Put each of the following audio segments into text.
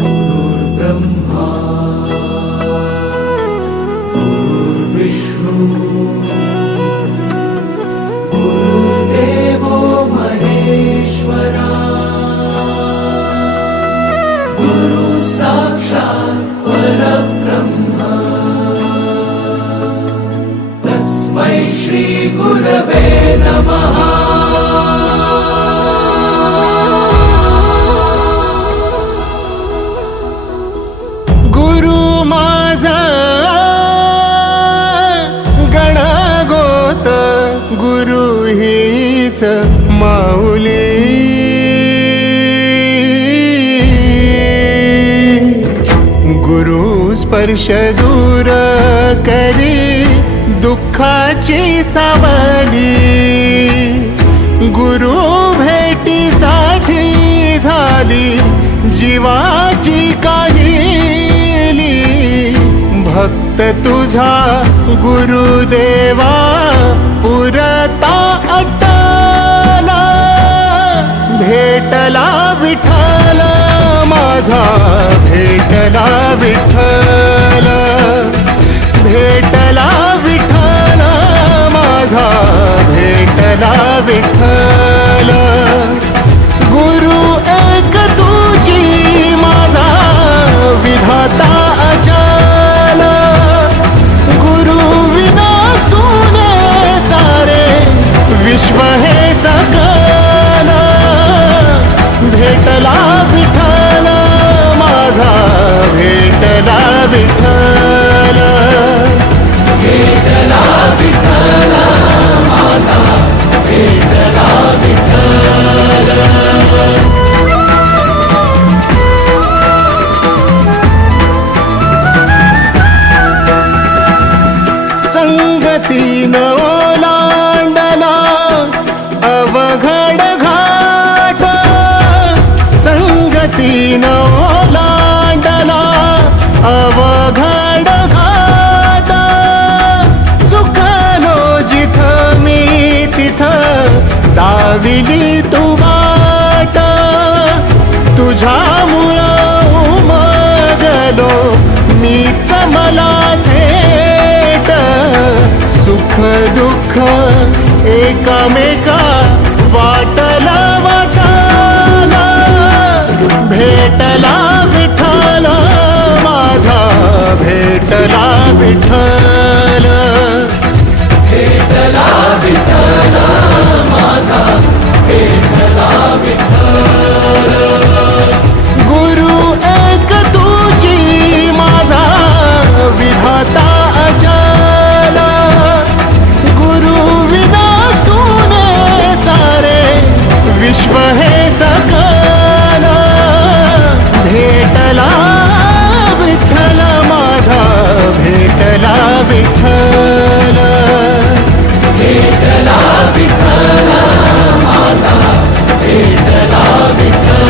गुरुर्ब्रह्मा गुरुर्विष्णू गुरुर्देवो महेश्वरा गुरु साक्षात् परब्रह्म तस्मै श्री गुरवे नमः। गुरु हीच माऊली गुरु स्पर्श दूर करी दुःखाची सावली गुरु भेटीसाठी झाली जीवाची काहिली भक्त तुझा गुरुदेवा पुरता अटला भेटला विठ्ठल माझा भेटला विठ्ठल भेटला विठ्ठल माझा भेटला विठ्ठल गुरु एक तुझी माझा विधाता अचल गुरु विना सुने सारे विश्व हे सकल भेटला विठ्ठल माझा भेटला विठ्ठल भेटला विठ्ठल माझा भेटला विठ्ठल। संगतीन ओलांडला अवघड घाट संगतीन ओलांडला अवघड घाट चुकलो जिथ मी तिथ दाविली तू वाट तुझ्यामुळं उमगलो मीच मला थेट सुख दुःख एकामेका वाटला वाटाला भेटला विठ्ठल माझा भेटला विठ्ठल भेटला विठ्ठल माझा भेटला विठ्ठल गुरु एक तुझी माझा विधाता अचल गुरु विना सुने सारे विश्व हे सकल भेटला विठ्ठल माझा भेटला विठ्ठल भेटला विठ्ठल माझा भेटला विठ्ठल।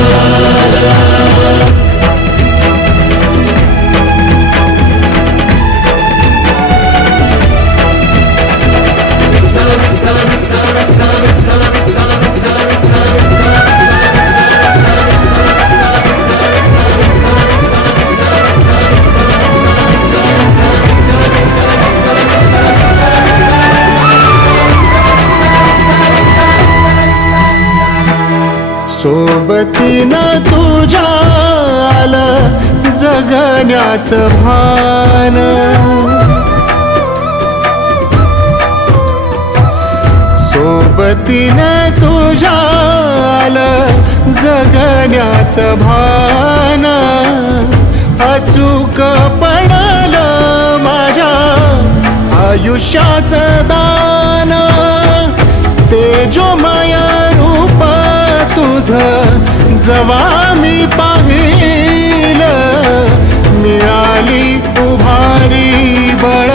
सोबतीनं तुझ्या आलं जगण्याचं भान सोबतीनं तुझ्या आलं जगण्याचं भान अचूक पडलं माझ्या आयुष्याचं दान तेजोमय रूप तुझं जवा मी पाहिलं मिळाली उभारी बळ